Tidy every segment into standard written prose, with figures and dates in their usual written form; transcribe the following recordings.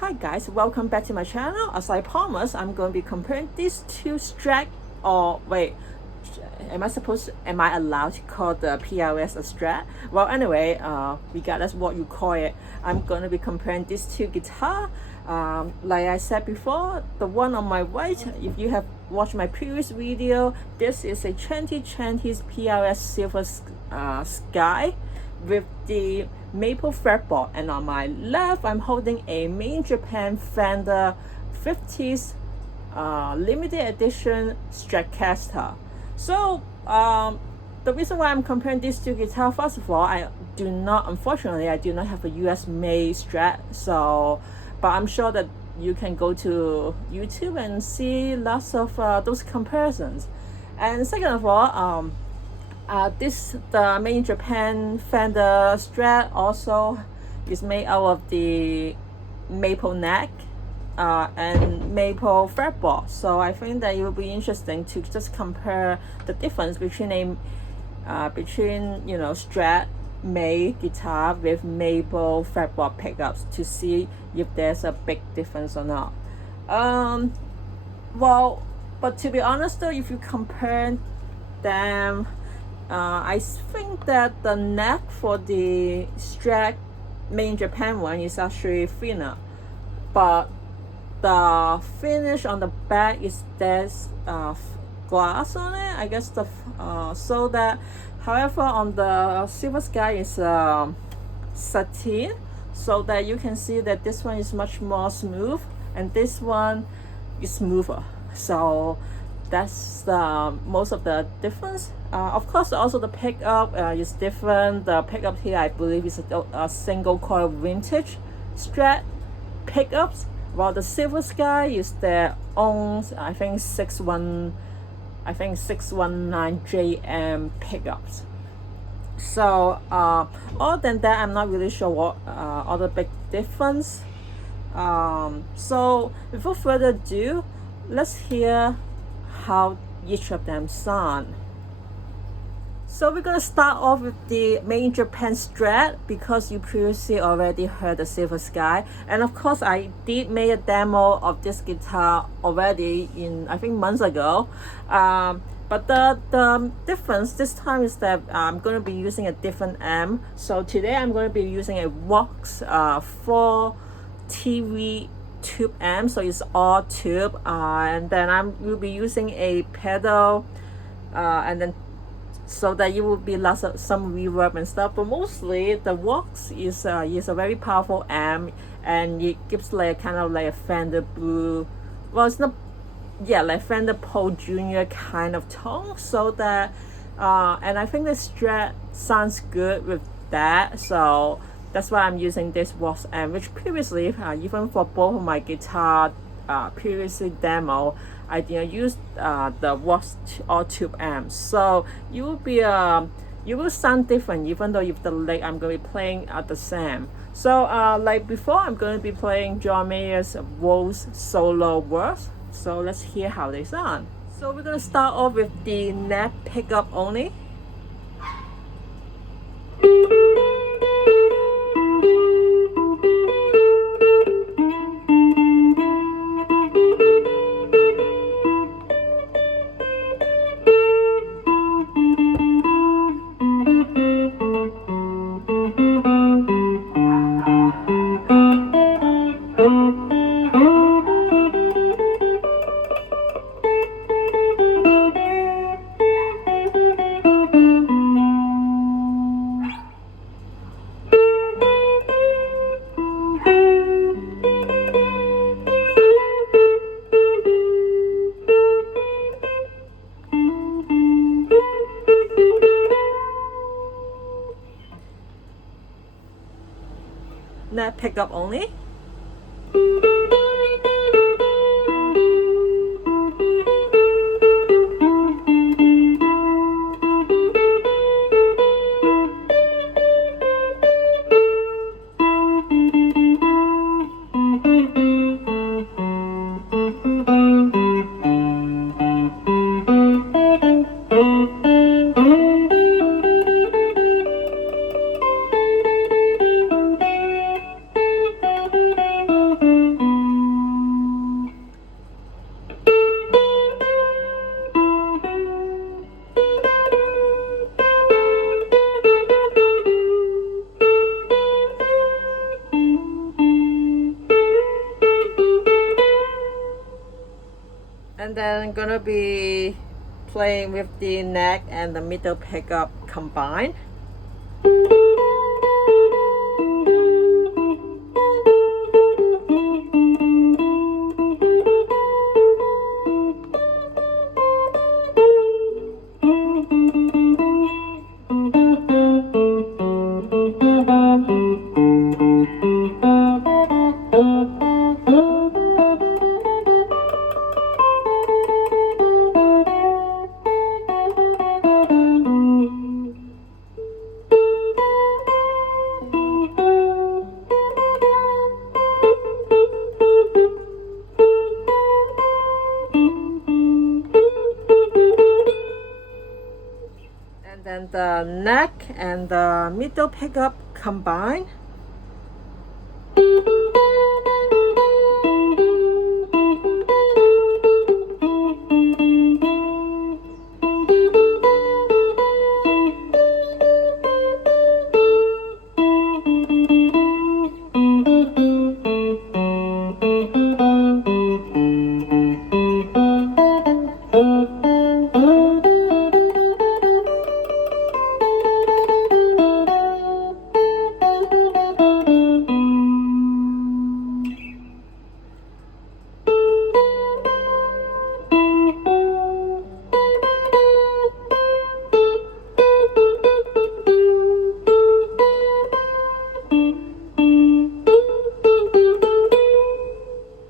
Hi guys, welcome back to my channel. As I promised, I'm going to be comparing these two Strat, or wait, am I allowed to call the PRS a Strat? Well, anyway, regardless what you call it, I'm going to be comparing these two guitar. Like I said before, the one on my right, if you have watched my previous video, this is a 2020 PRS Silversky with the maple fretboard, and on my left I'm holding a Made in Japan Fender 50s limited edition Stratocaster. So the reason why I'm comparing these two guitars, first of all, unfortunately I do not have a US made Strat, so but I'm sure that you can go to YouTube and see lots of those comparisons. And second of all, the Made in Japan Fender Strat also is made out of the maple neck and maple fretboard. So I think that it will be interesting to just compare the difference between Strat made guitar with maple fretboard pickups to see if there's a big difference or not. Well, but to be honest though, if you compare them, I think that the neck for the Strat Made in Japan one is actually thinner, but the finish on the back is there's glass on it, I guess, so that, however, on the Silversky is satin, so that you can see that this one is much more smooth and this one is smoother. So that's most of the difference. Of course, also the pickup is different. The pickup here, I believe, is a single coil vintage Strat pickups, while the Silversky is their own, I think 619 JM pickups. So other than that, I'm not really sure what other big difference. So without further ado, let's hear how each of them sound. So we're gonna start off with the Made in Japan Strat, because you previously already heard the Silversky, and of course I did make a demo of this guitar already in, I think, months ago. But the difference this time is that I'm going to be using a different amp. So today I'm going to be using a Vox 4 TV tube amp, so it's all tube, and then I will be using a pedal, and then so that you will be some reverb and stuff. But mostly the Vox is a very powerful amp, and it gives like kind of like a Fender Blue, well, it's not, yeah, like Fender Paul Jr. kind of tone. So that and I think the Strat sounds good with that, so that's why I'm using this Vox amp, which previously, even for both of my guitar previously demo, I didn't use the Vox or tube amps. So you will sound different, even though if the lick I'm going to be playing the same. So like before, I'm going to be playing John Mayer's Vox solo verse. So let's hear how they sound. So we're going to start off with the neck pickup only. Neck pickup only. And then gonna be playing with the neck and the middle pickup combined. And then the neck and the middle pickup combined.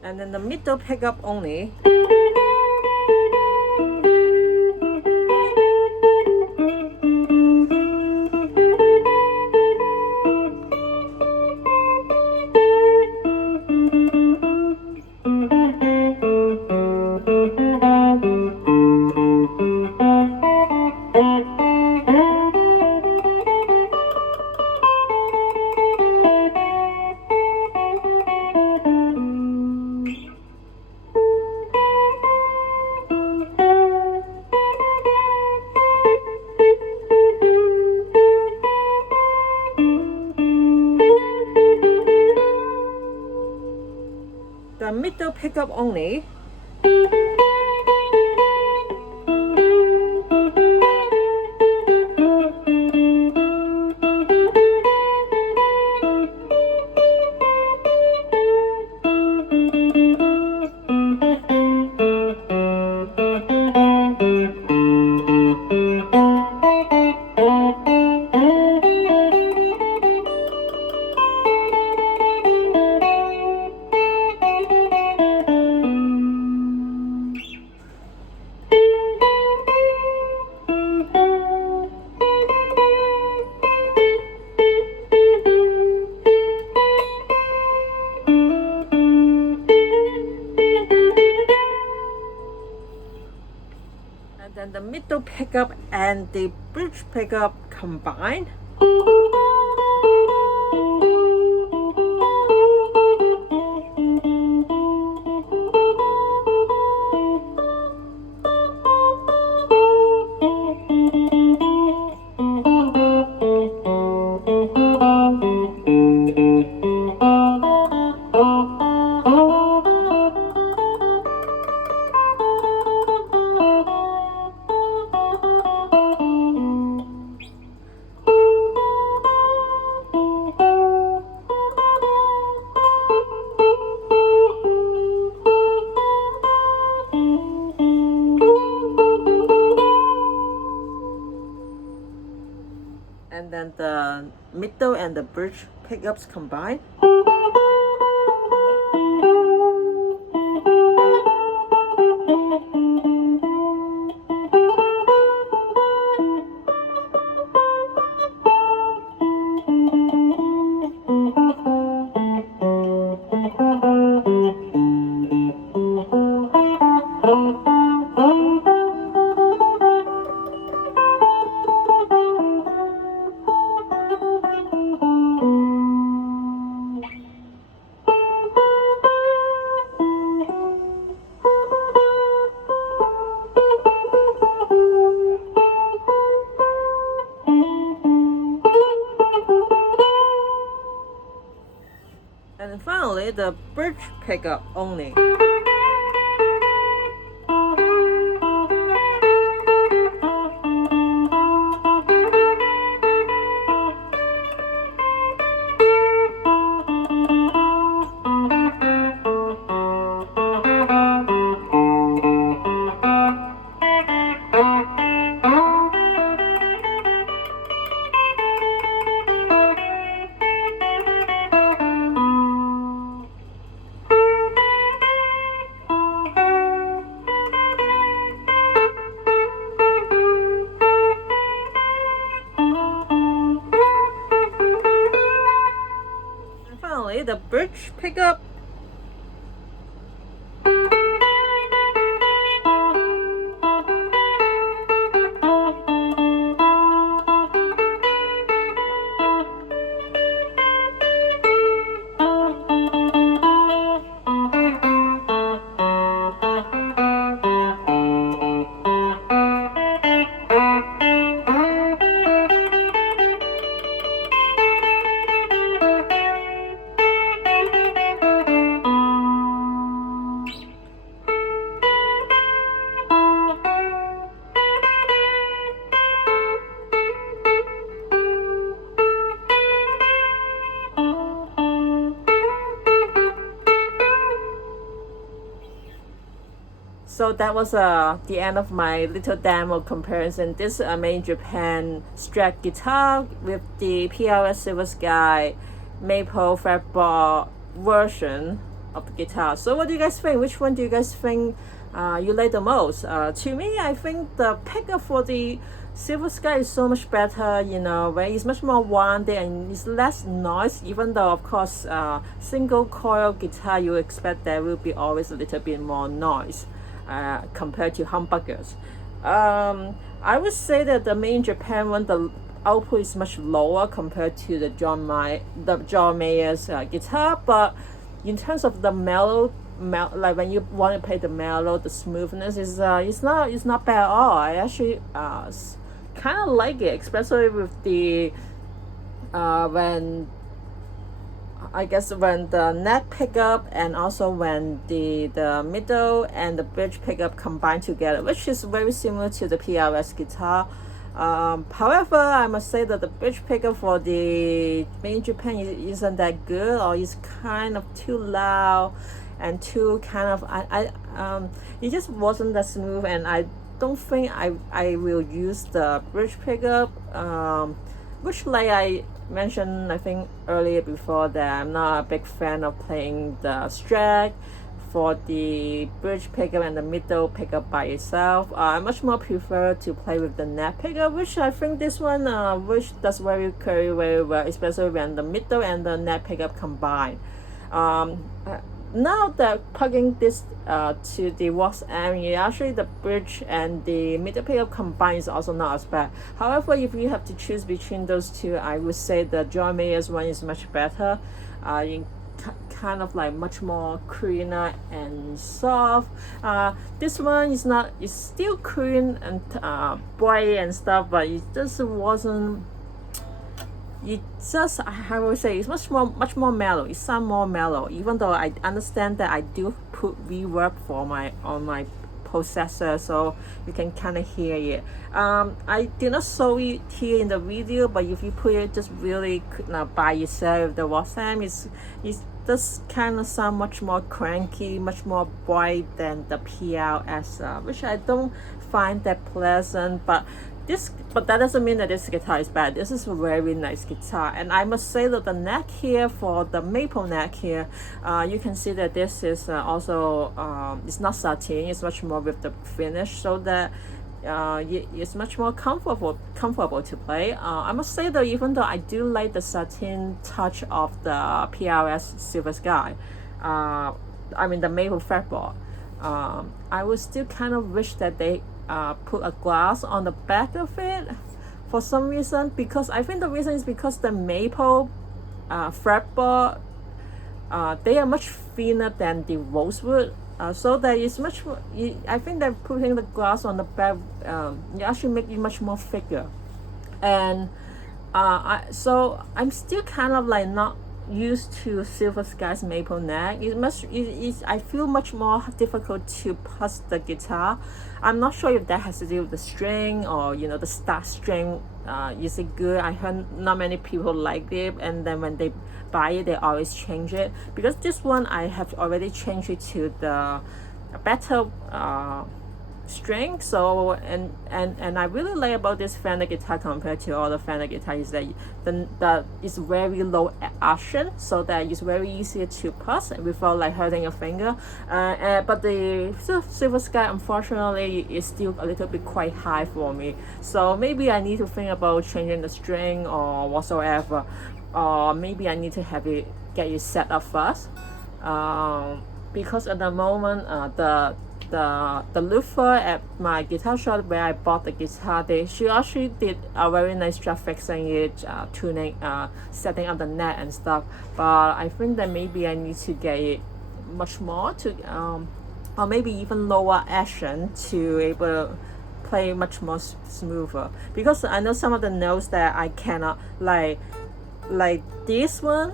And then the middle pickup only. The middle pickup only. And then the middle pickup and the bridge pickup combined. And then the middle and the bridge pickups combined. And finally, the bridge pickup only. bridge pickup. So that was the end of my little demo comparison. This made in Japan Strat guitar with the PRS Silversky maple fretboard version of the guitar. So what do you guys think? Which one do you guys think you like the most? To me, I think the pickup for the Silversky is so much better, you know, where it's much more rounded and it's less noise, even though of course single coil guitar you expect there will be always a little bit more noise. Compared to humbuckers. I would say that the main Japan one, the output is much lower compared to the John Mayer's guitar, but in terms of the mellow, like when you want to play the mellow, the smoothness is it's not bad at all. I actually kind of like it, especially with the when the neck pickup and also when the middle and the bridge pickup combine together, which is very similar to the PRS guitar. However, I must say that the bridge pickup for the made in Japan isn't that good, or is kind of too loud and too kind of it just wasn't that smooth, and I don't think I will use the bridge pickup, which like I mentioned I think earlier before that I'm not a big fan of playing the Strat for the bridge pickup and the middle pickup by itself. I much more prefer to play with the neck pickup, which I think this one which does very well, especially when the middle and the neck pickup combine. Now that plugging this to the Vox amp, actually the bridge and the middle pickup combined is also not as bad. However, if you have to choose between those two, I would say the John Mayer's one is much better. Kind of like much more cleaner and soft. This one is not, it's still clean and bright and stuff, but it just wasn't. It just, I would say, it's much more mellow. It sounds more mellow, even though I understand that I do put reverb on my processor, so you can kind of hear it. I did not show it here in the video, but if you put it just really by yourself, the Vox amp is does kind of sound much more cranky, much more bright than the PRS, which I don't find that pleasant. But that doesn't mean that this guitar is bad. This is a very nice guitar, and I must say that the neck here, for the maple neck here, you can see that this is also it's not satin. It's much more with the finish, so that it's much more comfortable to play. I must say though, even though I do like the satin touch of the PRS Silversky, I mean the maple fretboard, I would still kind of wish that they put a glass on the back of it for some reason, because I think the reason is because the maple fretboard, they are much thinner than the rosewood, so that is much more, I think that putting the glass on the back it actually make it much more thicker. And so I'm still kind of like not used to Silversky's maple neck. I feel much more difficult to press the guitar. I'm not sure if that has to do with the string, or the start string. Is it good? I heard not many people like it, and then when they buy it, they always change it. Because this one, I have already changed it to the better string. So and I really like about this Fender guitar compared to other Fender guitars, is that it's very low action, so that it's very easy to press without like hurting your finger. But the Silversky, unfortunately, is still a little bit quite high for me. So maybe I need to think about changing the string or whatsoever, or maybe I need to have it get it set up first, because at the moment the looper at my guitar shop where I bought the guitar, she actually did a very nice job fixing it, tuning, setting up the neck and stuff. But I think that maybe I need to get it much more to or maybe even lower action to able to play much more smoother, because I know some of the notes that I cannot, like this one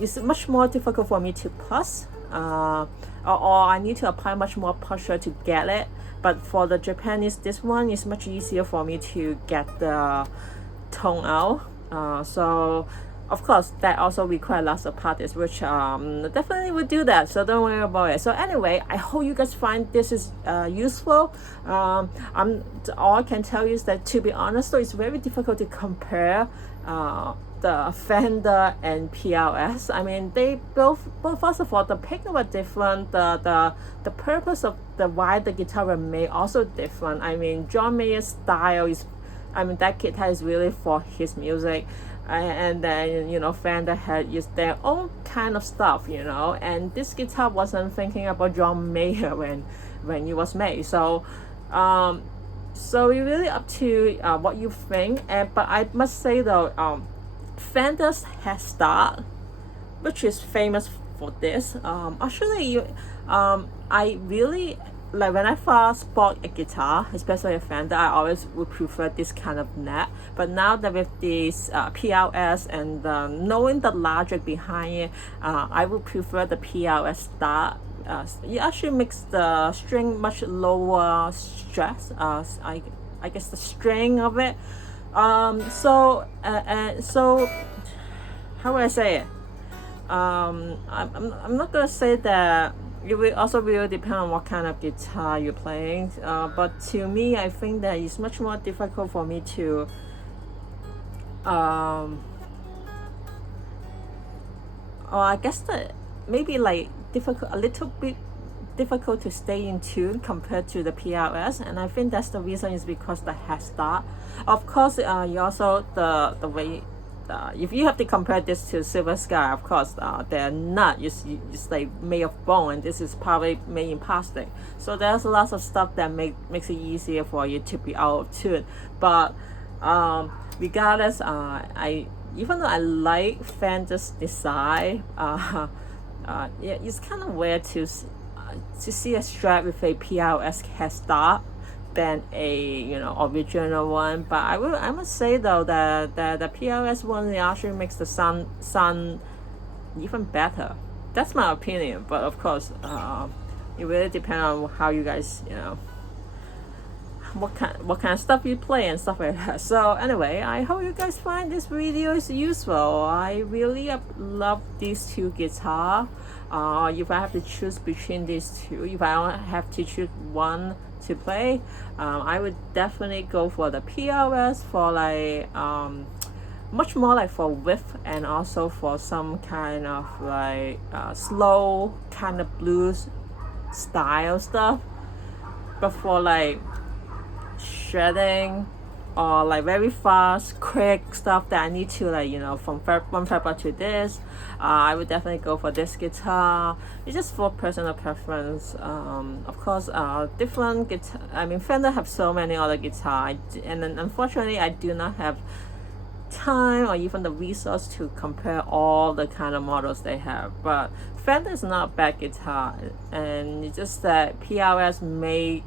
is much more difficult for me to press, or I need to apply much more pressure to get it. But for the Japanese, this one is much easier for me to get the tone out. So of course that also requires lots of practice, which definitely will do that, so don't worry about it. So anyway, I hope you guys find this is useful. All I can tell you is that, to be honest though, it's very difficult to compare the Fender and PRS. I mean, they both first of all, the pickup are different, the purpose of why the guitar were made also different. I mean, John Mayer's style is, I mean, that guitar is really for his music, and then, you know, Fender had used their own kind of stuff, you know, and this guitar wasn't thinking about John Mayer when it was made. So so it's really up to what you think. But I must say though, Fender's head start, which is famous for this, actually I really like, when I first bought a guitar, especially a Fender, I always would prefer this kind of neck. But now that with this PRS and knowing the logic behind it, I would prefer the PRS start. It actually makes the string much lower stress. I guess the string of it. So how would I say it? I'm not gonna say that. It will also really depend on what kind of guitar you're playing. But to me, I think that it's much more difficult for me to or I guess that maybe like a little bit difficult to stay in tune compared to the PRS, and I think that's the reason is because the head start. Of course, you also the way. If you have to compare this to Silversky, of course, they're not just like made of bone, and this is probably made in plastic. So there's lots of stuff that makes it easier for you to be out of tune. But regardless, even though I like Fender's design, yeah, it's kind of weird to see a Strat with a PRS head start than a, you know, original one. But I must say though that the PRS one actually makes the sound even better. That's my opinion. But of course, it really depends on how you guys, you know, what kind of stuff you play and stuff like that. So anyway, I hope you guys find this video is useful. I really love these two guitars. If I have to choose between these two, if I don't have to choose one to play, I would definitely go for the PRS for like much more like for width, and also for some kind of like slow kind of blues style stuff. But for like shredding or like very fast quick stuff that I need to, like, you know, from one fretboard to this, I would definitely go for this guitar. It's just for personal preference. Of course, different guitar, I mean, Fender have so many other guitars, and then unfortunately I do not have time or even the resource to compare all the kind of models they have. But Fender is not a bad guitar, and it's just that PRS made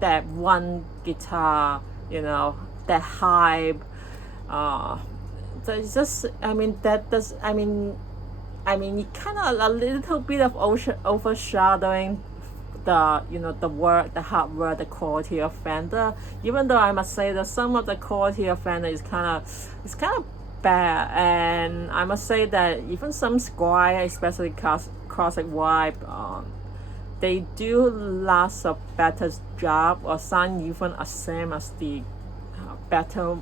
that one guitar, you know, that hype. It's just, I mean, that does, I mean it kind of a little bit of overshadowing the, you know, the hardware, the quality of Fender. Even though I must say that some of the quality of Fender is kind of bad, and I must say that even some Squire, especially classic vibe, they do last a better job or sound even the same as the better,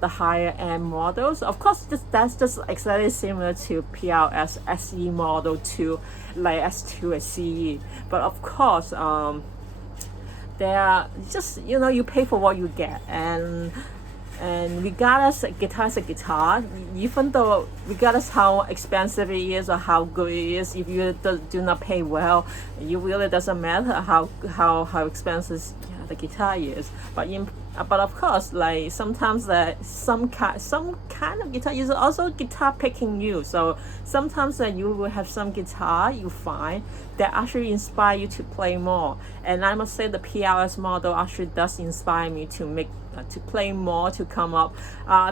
the higher end models. Of course, that's just exactly similar to PRS SE model 2, like S2 and CE. But of course, they are just, you know, you pay for what you get, and And regardless, guitar is a guitar. Even though, regardless how expensive it is or how good it is, if you do not pay well, it really doesn't matter how expensive the guitar is. But of course, like sometimes some kind of guitar is also guitar picking you. So sometimes you will have some guitar you find that actually inspire you to play more. And I must say the PRS model actually does inspire me to play more, to come up.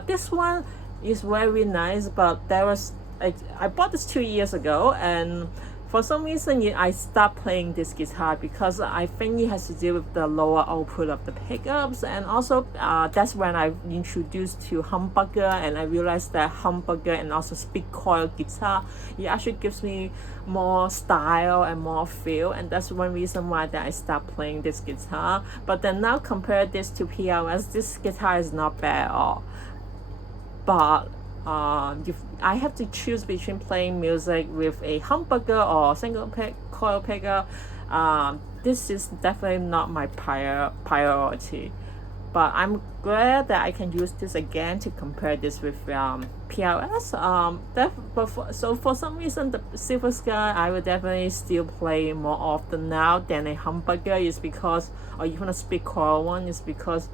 This one is very nice, but I bought this 2 years ago, and for some reason I stopped playing this guitar because I think it has to do with the lower output of the pickups, and also that's when I introduced to humbucker, and I realized that humbucker and also speed coil guitar, it actually gives me more style and more feel, and that's one reason why that I stopped playing this guitar. But then now compare this to PRS, this guitar is not bad at all. But if I have to choose between playing music with a humbucker or single coil pickup, this is definitely not my priority. But I'm glad that I can use this again to compare this with PRS. So for some reason, the Silversky I will definitely still play more often now than a humbucker, is because, or even a speed coil one, is because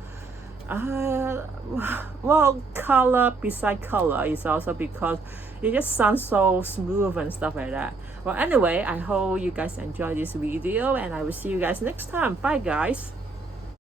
well, color beside color is also because it just sounds so smooth and stuff like that. Well, anyway, I hope you guys enjoy this video, and I will see you guys next time. Bye guys.